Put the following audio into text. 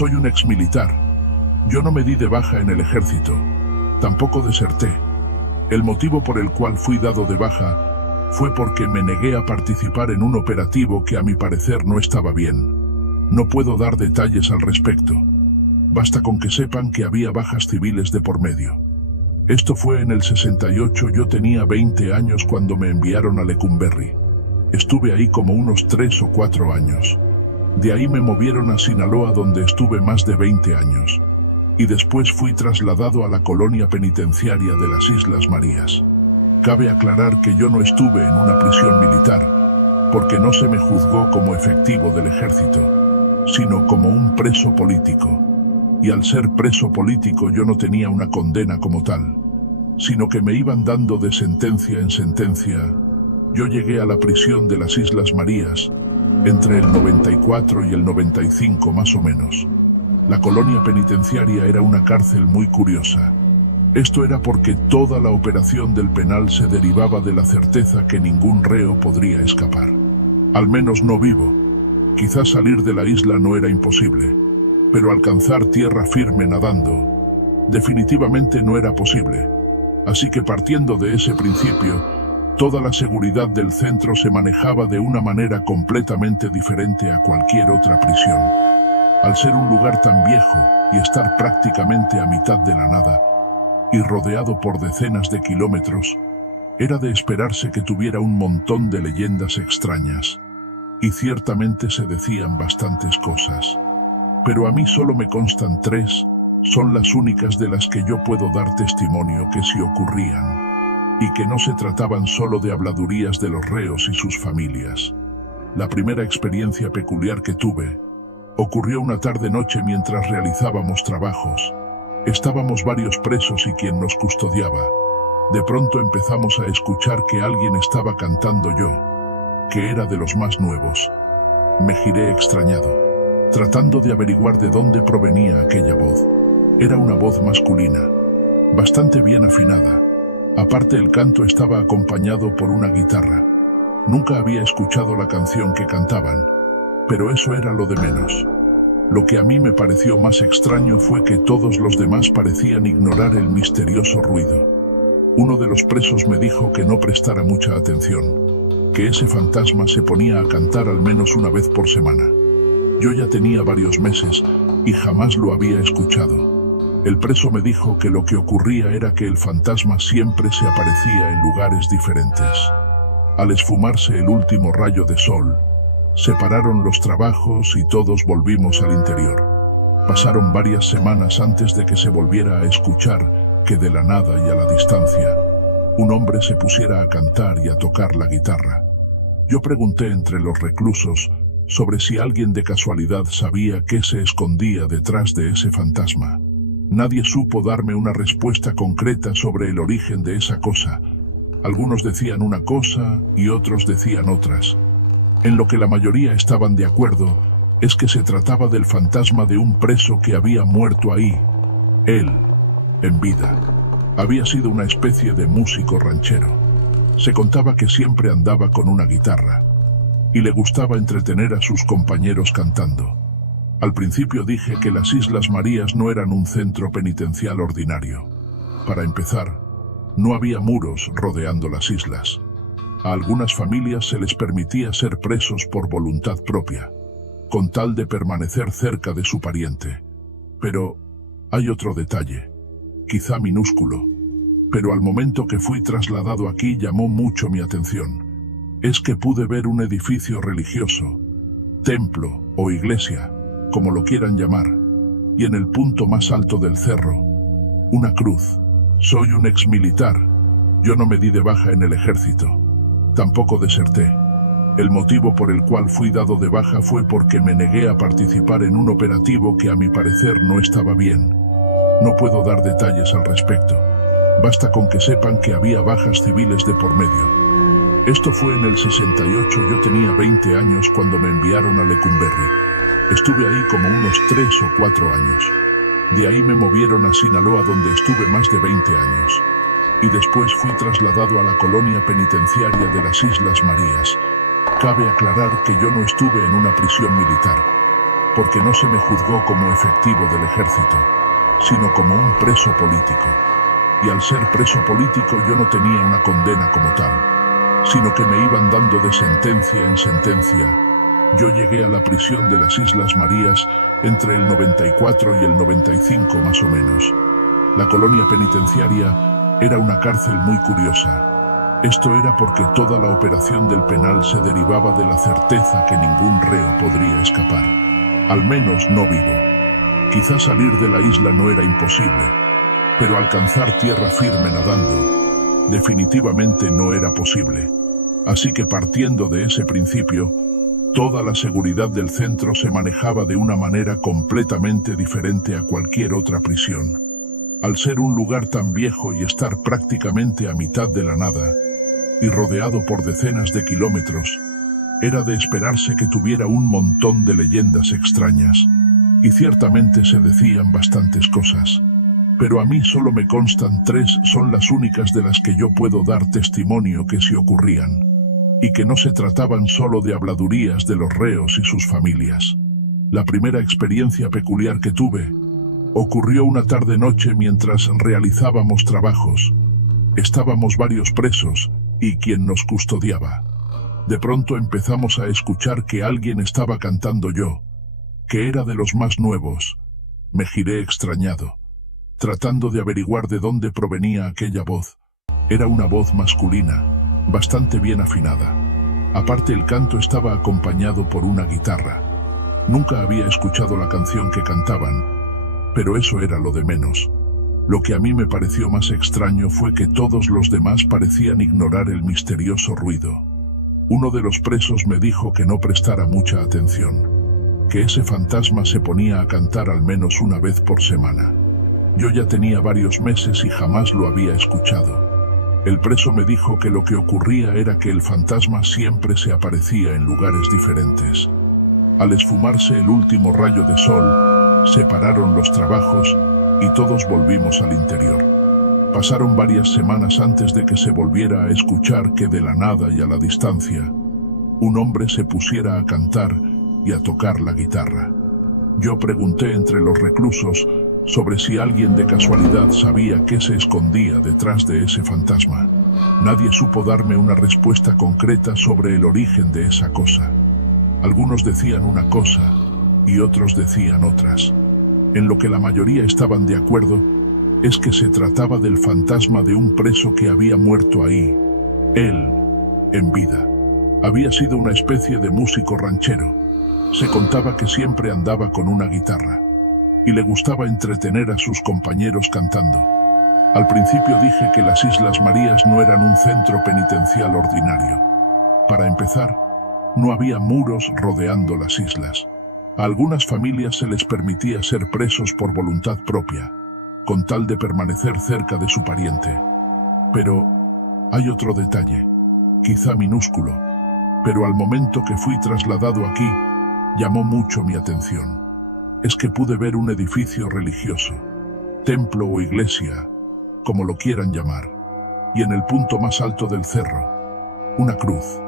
Soy un exmilitar. Yo no me di de baja en el ejército. Tampoco deserté. El motivo por el cual fui dado de baja fue porque me negué a participar en un operativo que a mi parecer no estaba bien. No puedo dar detalles al respecto. Basta con que sepan que había bajas civiles de por medio. Esto fue en el 68, yo tenía 20 años cuando me enviaron a Lecumberri. Estuve ahí como unos 3 o 4 años. De ahí me movieron a Sinaloa, donde estuve más de 20 años. Y después fui trasladado a la colonia penitenciaria de las Islas Marías. Cabe aclarar que yo no estuve en una prisión militar, porque no se me juzgó como efectivo del ejército, sino como un preso político. Y al ser preso político yo no tenía una condena como tal, sino que me iban dando de sentencia en sentencia. Yo llegué a la prisión de las Islas Marías entre el 94 y el 95 más o menos. La colonia penitenciaria era una cárcel muy curiosa. Esto era porque toda la operación del penal se derivaba de la certeza que ningún reo podría escapar. Al menos no vivo. Quizás salir de la isla no era imposible, pero alcanzar tierra firme nadando definitivamente no era posible. Así que partiendo de ese principio, toda la seguridad del centro se manejaba de una manera completamente diferente a cualquier otra prisión. Al ser un lugar tan viejo y estar prácticamente a mitad de la nada, y rodeado por decenas de kilómetros, era de esperarse que tuviera un montón de leyendas extrañas. Y ciertamente se decían bastantes cosas. Pero a mí solo me constan 3, son las únicas de las que yo puedo dar testimonio que sí ocurrían, y que no se trataban solo de habladurías de los reos y sus familias. La primera experiencia peculiar que tuve ocurrió una tarde-noche mientras realizábamos trabajos. Estábamos varios presos y quien nos custodiaba. De pronto empezamos a escuchar que alguien estaba cantando yo, que era de los más nuevos. Me giré extrañado, tratando de averiguar de dónde provenía aquella voz. Era una voz masculina, bastante bien afinada. Aparte, el canto estaba acompañado por una guitarra. Nunca había escuchado la canción que cantaban, pero eso era lo de menos. Lo que a mí me pareció más extraño fue que todos los demás parecían ignorar el misterioso ruido. Uno de los presos me dijo que no prestara mucha atención, que ese fantasma se ponía a cantar al menos una vez por semana. Yo ya tenía varios meses y jamás lo había escuchado. El preso me dijo que lo que ocurría era que el fantasma siempre se aparecía en lugares diferentes. Al esfumarse el último rayo de sol, separaron los trabajos y todos volvimos al interior. Pasaron varias semanas antes de que se volviera a escuchar que de la nada y a la distancia, un hombre se pusiera a cantar y a tocar la guitarra. Yo pregunté entre los reclusos sobre si alguien de casualidad sabía qué se escondía detrás de ese fantasma. Nadie supo darme una respuesta concreta sobre el origen de esa cosa. Algunos decían una cosa y otros decían otras. En lo que la mayoría estaban de acuerdo es que se trataba del fantasma de un preso que había muerto ahí. Él, en vida, había sido una especie de músico ranchero. Se contaba que siempre andaba con una guitarra y le gustaba entretener a sus compañeros cantando. Al principio dije que las Islas Marías no eran un centro penitencial ordinario. Para empezar, no había muros rodeando las islas. A algunas familias se les permitía ser presos por voluntad propia, con tal de permanecer cerca de su pariente. Pero hay otro detalle, quizá minúsculo, pero al momento que fui trasladado aquí llamó mucho mi atención. Es que pude ver un edificio religioso, templo o iglesia, como lo quieran llamar, y en el punto más alto del cerro, una cruz. Soy un exmilitar. Yo no me di de baja en el ejército. Tampoco deserté. El motivo por el cual fui dado de baja fue porque me negué a participar en un operativo que a mi parecer no estaba bien. No puedo dar detalles al respecto. Basta con que sepan que había bajas civiles de por medio. Esto fue en el 68, yo tenía 20 años cuando me enviaron a Lecumberri. Estuve ahí como unos 3 o 4 años. De ahí me movieron a Sinaloa, donde estuve más de 20 años. Y después fui trasladado a la colonia penitenciaria de las Islas Marías. Cabe aclarar que yo no estuve en una prisión militar, porque no se me juzgó como efectivo del ejército, sino como un preso político. Y al ser preso político yo no tenía una condena como tal, sino que me iban dando de sentencia en sentencia. Yo llegué a la prisión de las Islas Marías entre el 94 y el 95 más o menos. La colonia penitenciaria era una cárcel muy curiosa. Esto era porque toda la operación del penal se derivaba de la certeza que ningún reo podría escapar. Al menos no vivo. Quizá salir de la isla no era imposible, pero alcanzar tierra firme nadando definitivamente no era posible. Así que partiendo de ese principio, toda la seguridad del centro se manejaba de una manera completamente diferente a cualquier otra prisión. Al ser un lugar tan viejo y estar prácticamente a mitad de la nada, y rodeado por decenas de kilómetros, era de esperarse que tuviera un montón de leyendas extrañas, y ciertamente se decían bastantes cosas. Pero a mí solo me constan 3, son las únicas de las que yo puedo dar testimonio que sí ocurrían, y que no se trataban solo de habladurías de los reos y sus familias. La primera experiencia peculiar que tuve ocurrió una tarde-noche mientras realizábamos trabajos. Estábamos varios presos y quien nos custodiaba. De pronto empezamos a escuchar que alguien estaba cantando yo, que era de los más nuevos. Me giré extrañado, tratando de averiguar de dónde provenía aquella voz. Era una voz masculina, bastante bien afinada. Aparte el canto estaba acompañado por una guitarra. Nunca había escuchado la canción que cantaban, pero eso era lo de menos. Lo que a mí me pareció más extraño fue que todos los demás parecían ignorar el misterioso ruido. Uno de los presos me dijo que no prestara mucha atención, que ese fantasma se ponía a cantar al menos una vez por semana. Yo ya tenía varios meses y jamás lo había escuchado. El preso me dijo que lo que ocurría era que el fantasma siempre se aparecía en lugares diferentes. Al esfumarse el último rayo de sol, separaron los trabajos y todos volvimos al interior. Pasaron varias semanas antes de que se volviera a escuchar que de la nada y a la distancia, un hombre se pusiera a cantar y a tocar la guitarra. Yo pregunté entre los reclusos sobre si alguien de casualidad sabía qué se escondía detrás de ese fantasma. Nadie supo darme una respuesta concreta sobre el origen de esa cosa. Algunos decían una cosa y otros decían otras. En lo que la mayoría estaban de acuerdo es que se trataba del fantasma de un preso que había muerto ahí. Él, en vida, había sido una especie de músico ranchero. Se contaba que siempre andaba con una guitarra y le gustaba entretener a sus compañeros cantando. Al principio dije que las Islas Marías no eran un centro penitencial ordinario. Para empezar, no había muros rodeando las islas. A algunas familias se les permitía ser presos por voluntad propia, con tal de permanecer cerca de su pariente. Pero hay otro detalle, quizá minúsculo, pero al momento que fui trasladado aquí, llamó mucho mi atención. Es que pude ver un edificio religioso, templo o iglesia, como lo quieran llamar, y en el punto más alto del cerro, una cruz.